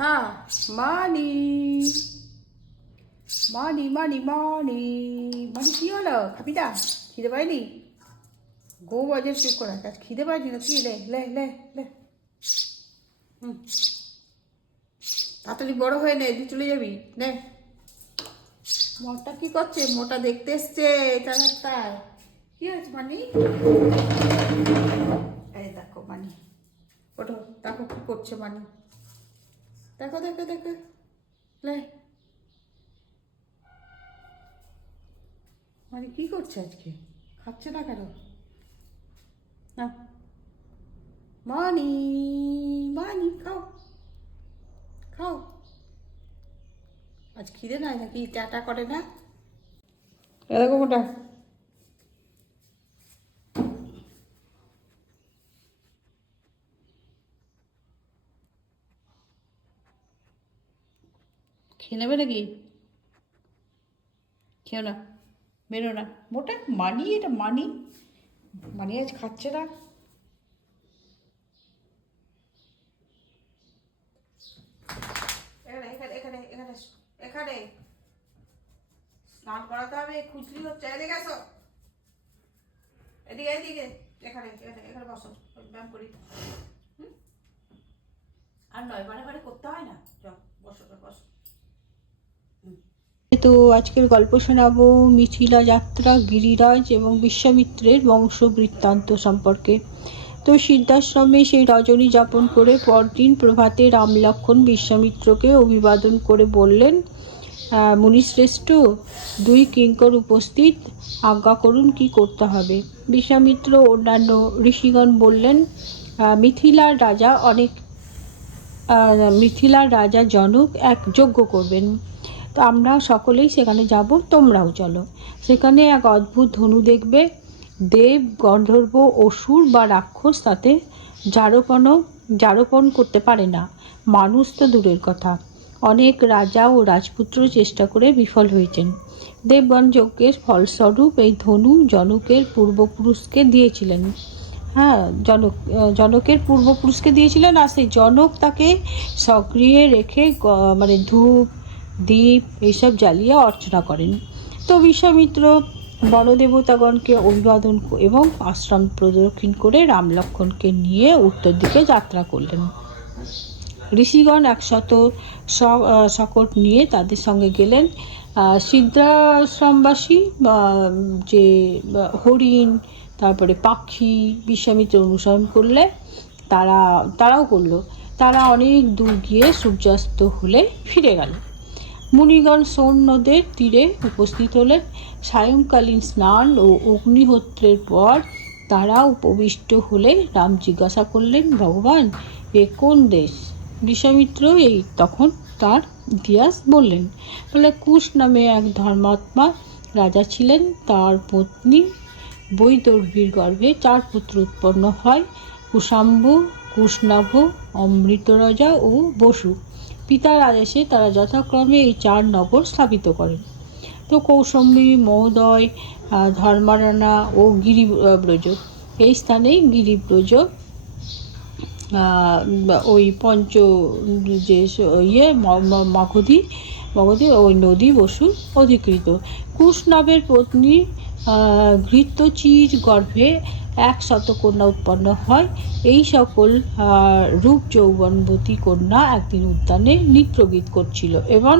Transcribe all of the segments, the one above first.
খা মানি মানি মানি মানি মানি কি হলো খাবি না? খিদে পাইনি? গো বাজে চুপ করা, খিদে পাইনি না কি? লে লে লে লে হুম, তাড়াতাড়ি বড় হয়ে নে, তুই চলে যাবি। নে, মোটা কি করছে? মোটা দেখতে এসছে এটা রাস্তায়। কি হয়েছে মানি? এই দেখো মানি, ওঠো, দেখো কি করছে মানি, দেখো দেখো দেখো। লে, মানে কি করছে আজকে? খাচ্ছে না কেন? না মানি, মানি খাও খাও। আজ খিদে নাই নাকি? টাটা করে না? এরকম ওটা খেয়ে নেবে নাকি? খেও না, বেরো না। মোটা মানি, এটা মানি, মানি আজ খাচ্ছে না। এখানে এখানে এখানে এখানে এখানে স্নান করাতে হবে, খুঁজলি হচ্ছে। এদিকে আসো, এদিকে এদিকে, এখানে এখানে এখানে বসো, ব্যায়াম করি। হুম, আর নয় বারে বারে করতে হয় না। চল বসো বসো। তো আজকের গল্প শোনাবো মিথিলা যাত্রা, গিরিরাজ এবং বিশ্বামিত্রের বংশ বৃত্তান্ত সম্পর্কে। তো সিদ্ধাশ্রমে সেই রজনী যাপন করে পরদিন প্রভাতে রাম লক্ষ্মণ বিশ্বামিত্রকে অভিবাদন করে বললেন, মুনিশ্রেষ্ঠ, দুই কিঙ্কর উপস্থিত, আজ্ঞা করুন কি করতে হবে। বিশ্বামিত্র অন্যান্য ঋষিগণ বললেন, মিথিলার রাজা জনক এক যজ্ঞ করবেন, তো আমরা সকলেই সেখানে যাব, তোমরাও চলো। সেখানে এক অদ্ভুত ধনু দেখবে, দেব, গন্ধর্ব, অসুর বা রাক্ষস তাতে জারোপণ করতে পারে না, মানুষ তো দূরের কথা। অনেক রাজা ও রাজপুত্র চেষ্টা করে বিফল হয়েছেন। দেবগণ যজ্ঞের ফলস্বরূপ এই ধনু জনকের পূর্বপুরুষকে দিয়েছিলেন। হ্যাঁ, জনকের পূর্বপুরুষকে দিয়েছিলেন, আর সেই জনক তাকে সক্রিয় রেখে মানে ধূপ দীপ এইসব জ্বালিয়ে অর্চনা করেন। তো বিশ্বামিত্র বনদেবতাগণকে অভিবাদন এবং আশ্রম প্রদক্ষিণ করে রাম লক্ষ্মণকে নিয়ে উত্তর দিকে যাত্রা করলেন। ঋষিগণ একশত শকট নিয়ে তাদের সঙ্গে গেলেন। সিদ্ধাশ্রমবাসী যে হরিণ, তারপরে পাখি বিশ্বামিত্র অনুসরণ করলে, তারাও করলো। তারা অনেক দূর গিয়ে সূর্যাস্ত হলে ফিরে গেল। মুনিগণ সোন নদের তীরে উপস্থিত হলেন। সায়ংকালীন স্নান ও অগ্নিহোত্রের পর তারা উপবিষ্ট হলে রাম জিজ্ঞাসা করলেন, ভগবান, এ কোন দেশ? বিশ্বামিত্র এই তখন তার ইতিহাস বললেন। বলে, কুশ নামে এক ধর্মাত্মা রাজা ছিলেন। তার পত্নী বৈদর্ভীর গর্ভে 4 পুত্র উৎপন্ন হয়, কুশাম্ব, কুশনাভ, অমৃতরাজা ও বসু। পিতার আদেশে তারা যথাক্রমে এই 4 নগর স্থাপিত করেন। তো কৌশম্বী, মহোদয়, ধর্মারানা ও গিরিব্রজ, এই স্থানেই গিরিব্রজ ওই পঞ্চ যে মাগধী ওই নদী বসু অধিকৃত। কুশনাভের পত্নী ঘৃতচির গর্ভে 100 কন্যা উৎপন্ন হয়। এই সকল রূপ যৌবনবতী কন্যা একদিন উদ্যানে নৃত্যগীত করছিল, এবং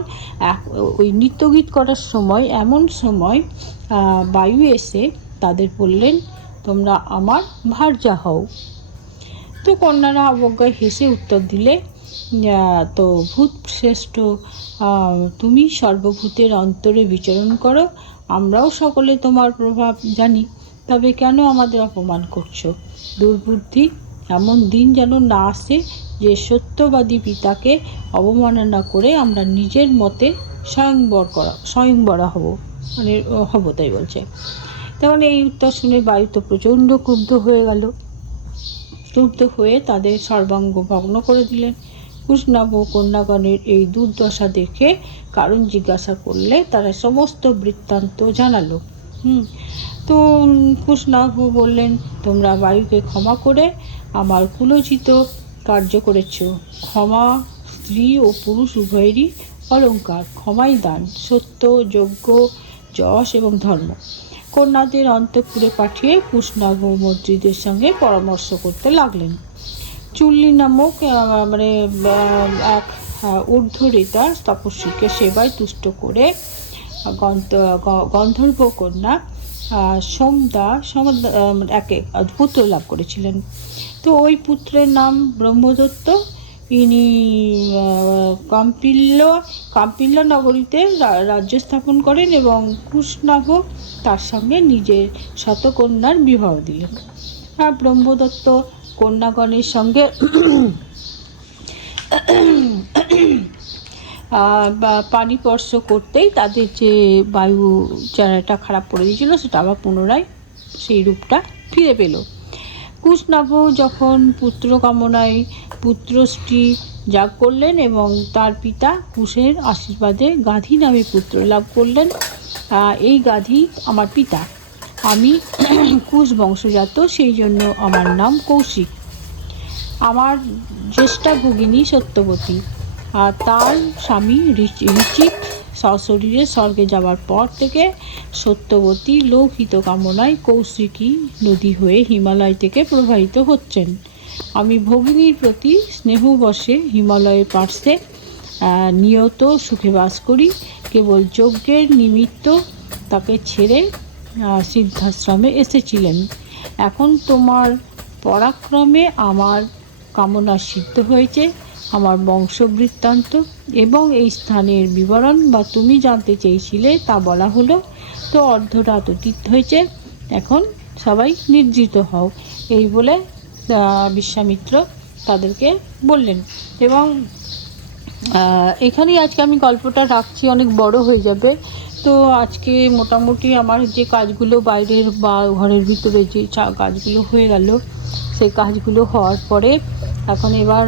ওই নৃত্যগীত করার সময় এমন সময় বায়ু এসে তাদের বললেন, তোমরা আমার ভার্যা হও। তো কন্যারা অবজ্ঞায় হেসে উত্তর দিলে, তো ভূত শ্রেষ্ঠ, তুমি সর্বভূতের অন্তরে বিচরণ করো, আমরাও সকলে তোমার প্রভাব জানি, তবে কেন আমাদের অপমান করছো? দুর্বুদ্ধি, এমন দিন যেন না আসে যে সত্যবাদী পিতাকে অবমাননা করে আমরা নিজের মতে স্বয়ংবরা হব তাই বলছে। তখন এই উত্তর শুনে বায়ু তো প্রচণ্ড ক্রুদ্ধ হয়ে তাদের সর্বাঙ্গ ভগ্ন করে দিলেন। কুশনাভ কন্যাগণের এই দুর্দশা দেখে কারণ জিজ্ঞাসা করলে তারা সমস্ত বৃত্তান্ত জানালো। তো কুশনাভ বললেন, তোমরা বায়ুকে ক্ষমা করে আমার কুলোচিত কার্য করেছ। ক্ষমা স্ত্রী ও পুরুষ উভয়েরই অলঙ্কার, ক্ষমাই দান, সত্য, যজ্ঞ, যশ এবং ধর্ম। কন্যাদের অন্তঃপুরে পাঠিয়ে কুশনাগ মন্ত্রীদের সঙ্গে পরামর্শ করতে লাগলেন। চুল্লি নামক মানে এক ঊর্ধ্বরেতা তপস্বীকে সেবায় তুষ্ট করে গন্ধর্ব কন্যা সোমদা একে পুত্র লাভ করেছিলেন। তো ওই পুত্রের নাম ব্রহ্মদত্ত। ইনি কাম্পিল্য নগরীতে রাজ্য স্থাপন করেন এবং কুশনাভ তার সঙ্গে নিজের শতকন্যার বিবাহ দিলেন। ব্রহ্মদত্ত কন্যাগণের সঙ্গে পানিস্পর্শ করতেই তাদের যে বায়ু চেহারাটা খারাপ করে দিয়েছিল সেটা আবার পুনরায় সেই রূপটা ফিরে পেল। কুশনাভ যখন পুত্র কামনায় পুত্রষ্টি যাগ করলেন এবং তার পিতা কুশের আশীর্বাদে গাধী নামে পুত্র লাভ করলেন। এই গাধী আমার পিতা, আমি কুশ বংশজাত, সেই জন্য আমার নাম কৌশিক। আমার জ্যেষ্ঠা ভগিনী সত্যবতী, আর তার স্বামী ঋচিক সশরীরে স্বর্গে যাওয়ার পর থেকে সত্যবতী লৌকিত কামনায় কৌশিকী নদী হয়ে হিমালয় থেকে প্রবাহিত হচ্ছেন। আমি ভগিনীর প্রতি স্নেহবশে হিমালয়ের পার্শ্বে নিয়ত সুখে বাস করি। কেবল যজ্ঞের নিমিত্ত তাকে ছেড়ে সিদ্ধাশ্রমে এসেছিলেন। এখন তোমার পরাক্রমে আমার কামনা সিদ্ধ হয়েছে। আমার বংশবৃত্তান্ত এবং এই স্থানের বিবরণ বা তুমি জানতে চেয়েছিলে তা বলা হলো। তো অর্ধরাত অতীত হয়েছে, এখন সবাই নির্জিত হও, এই বলে বিশ্বামিত্র তাদেরকে বললেন। এবং এখানেই আজকে আমি গল্পটা রাখছি, অনেক বড় হয়ে যাবে। তো আজকে মোটামুটি আমার যে কাজগুলো বাইরের বা ঘরের ভিতরে যে কাজগুলো হয়ে গেল, সেই কাজগুলো হওয়ার পরে এখন এবার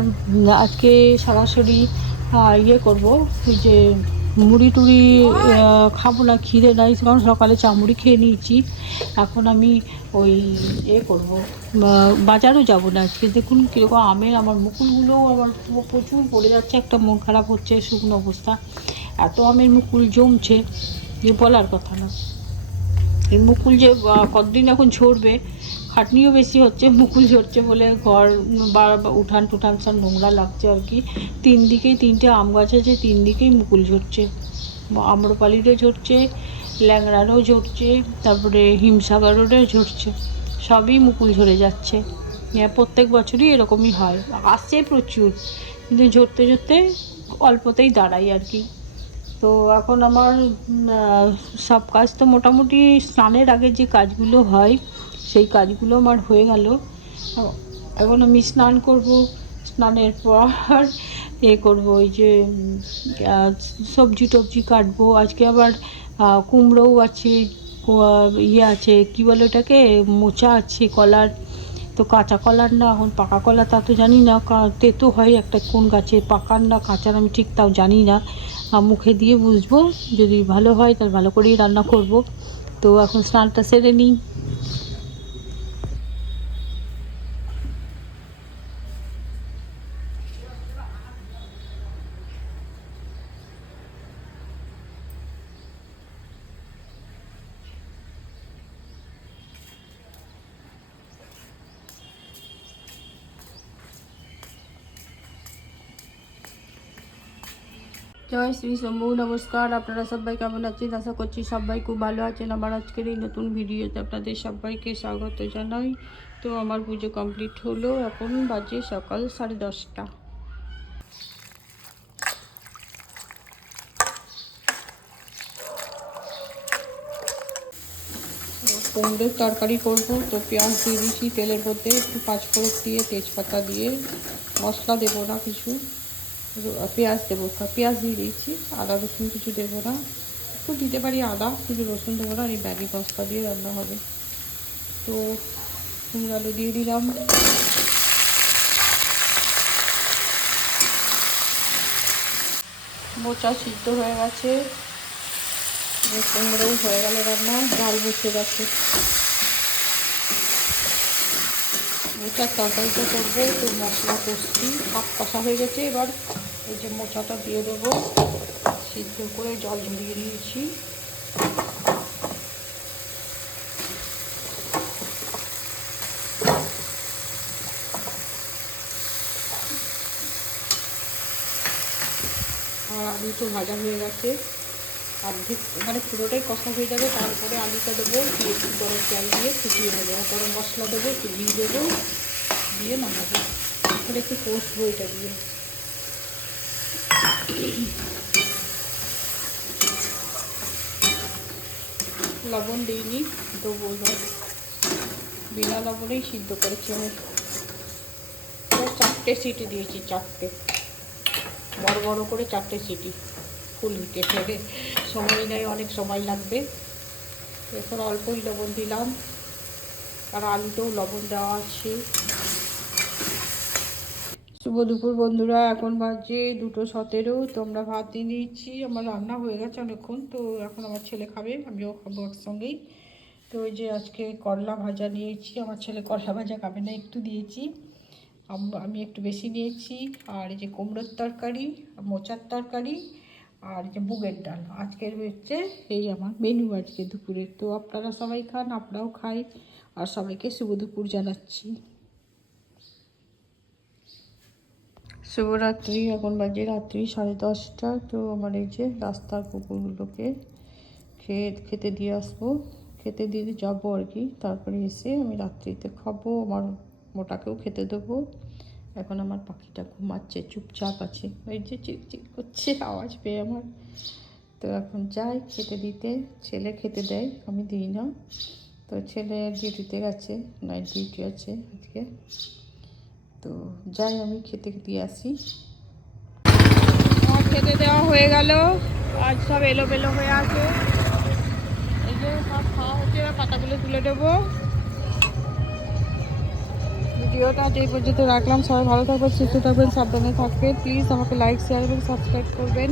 আজকে সরাসরি ইয়ে করবো, ওই যে মুড়ি টুড়ি খাবো না, খিদে নাই, কারণ সকালে চামড়ি খেয়ে নিয়েছি। এখন আমি ওই করবো, বাজারও যাব না আজকে। দেখুন কীরকম আমের, আমার মুকুলগুলো আবার প্রচুর পড়ে যাচ্ছে, একটা মন খারাপ হচ্ছে, শুকনো অবস্থা, এত আমের মুকুল জমছে যে বলার কথা না। এই মুকুল যে কতদিন এখন ঝরবে, খাটনিও বেশি হচ্ছে, মুকুল ঝরছে বলে ঘর বা উঠান টুঠান সব নোংরা লাগছে আর কি। তিনটে আম গাছ আছে, তিন দিকেই মুকুল ঝরছে, আম্রপালিরও ঝরছে, ল্যাংড়ারও ঝরছে, তারপরে হিমসাগরেরও ঝরছে, সবই মুকুল ঝরে যাচ্ছে। প্রত্যেক বছরই এরকমই হয়, আসছে প্রচুর, কিন্তু ঝরতে ঝরতে অল্পতেই দাঁড়াই আর কি। তো এখন আমার সব কাজ তো মোটামুটি স্নানের আগে যে কাজগুলো হয় সেই কাজগুলো আমার হয়ে গেল। এখন আমি স্নান করব, স্নানের পর করব, ওই যে সবজি টবজি কাটবো। আজকে আবার কুমড়োও আছে, আছে কী বলে ওটাকে, মোচা আছে, কলার, তো কাঁচা কলার না এখন পাকা কলা তা তো জানি না, তেতো হয় একটা, কোন গাছে পাকার না কাঁচার আমি ঠিক তাও জানি না, মুখে দিয়ে বুঝবো, যদি ভালো হয় তাহলে ভালো করেই রান্না করব। তো এখন স্নানটা সেরে নিই। জয় শ্রী শম্ভু, নমস্কার। আপনারা সবাই কেমন আছেন? আশা করছি সবাই খুব ভালো আছেন। আমার আজকের এই নতুন ভিডিওতে আপনাদের সবাইকে স্বাগত জানাই। তো আমার পুজো কমপ্লিট হলো, এখন বাজে সকাল 10:30। কুমড়োর তরকারি করব, তো পেঁয়াজ দিয়ে দিয়েছি তেলের মধ্যে, একটু পাঁচফোড়ন দিয়ে তেজপাতা দিয়ে, মশলা দেবো না কিছু, পেঁয়াজ দেবো, পেঁয়াজ দিয়ে দিয়েছি, আদা রসুন কিছু দেবো না, একটু দিতে পারি আদা, কিছু রসুন দেবো না, এই ম্যাগি মশলা দিয়ে রান্না হবে। তো কুমড়ো আলু দিয়ে দিলাম, মোচা সিদ্ধ হয়ে গেছে, কুমড়োও হয়ে গেল রান্না, ডাল বসে গেছে। মোচার তরকারিটা করবো, তো মশলা কষছি, হাফ কষা হয়ে গেছে, এবার এই যে মোচাটা দিয়ে দেবো, সিদ্ধ করে জল ঝরিয়ে নিয়েছি। আর আলু তো ভাজা হয়ে গেছে, অর্ধেক মানে পুরোটাই কষা হয়ে যাবে। তারপরে আলুটা দেবো, দিয়ে একটু গরম জল দিয়ে ফুটিয়ে নেবো, গরম মশলা দেবো, একটু ঘি দেবো, দিয়ে নামাবো। তারপরে একটু কষবো এটা দিয়ে। লবণ দিইনি, দেবো এবার। বিনা লবণেই সিদ্ধ করেছি আমি। 4টে সিটি দিয়েছি, 4টে, বড় বড় করে 4টে সিটি। ফুল কেটে সময় নেই, অনেক সময় লাগবে। এখন অল্পই লবণ দিলাম, আর আলুতেও লবণ দেওয়া আছে। শুভ দুপুর বন্ধুরা, এখন বাজে 2:17। তো আমরা ভাত দিয়ে নিয়েছি, আমার রান্না হয়ে গেছে অনেকক্ষণ। তো এখন আমার ছেলে খাবে, আমিও খাবো একসঙ্গেই। তো ওই যে আজকে করলা ভাজা নিয়েছি, আমার ছেলে করলা ভাজা খাবে না, একটু দিয়েছি, আমি একটু বেশি নিয়েছি। আর এই যে কুমড়োর তরকারি, মোচার তরকারি, আর যে মুগের ডাল। আজকের হচ্ছে এই আমার মেনু আজকে দুপুরে। তো আপনারা সবাই খান, আপনারাও খাই, আর সবাইকে শুভ দুপুর জানাচ্ছি। শুভরাত্রি। এখন বাজে রাত্রি 10:30। তো আমার এই যে রাস্তার কুকুরগুলোকে খেতে দিয়ে আসবো, খেতে দিয়ে যাবো আর কি। তারপরে এসে আমি রাত্রিতে খাবো, আমার মোটাকেও খেতে দেবো। এখন আমার পাখিটা ঘুমাচ্ছে, চুপচাপ আছে, ওই যে চিকচিক করছে আওয়াজ পেয়ে আমার। তো এখন যাই খেতে দিতে, ছেলে খেতে দেয়, আমি দিই না। তো ছেলে ডিউটিতে গেছে, নাইট ডিউটি আছে আজকে। তো যাই আমি খেতে দিয়ে আসি। আমার খেতে দেওয়া হয়ে গেল, আজ সব এলোমেলো হয়ে আছে। এই যে সব খাওয়া হচ্ছে, পাতাগুলো তুলে দেবো। ভিডিওটা এই পর্যন্ত রাখলাম। সবাই ভালো থাকবেন, সুস্থ থাকবেন, সাবধানে থাকবেন। প্লিজ আমাকে লাইক, শেয়ার এবং সাবস্ক্রাইব করবেন।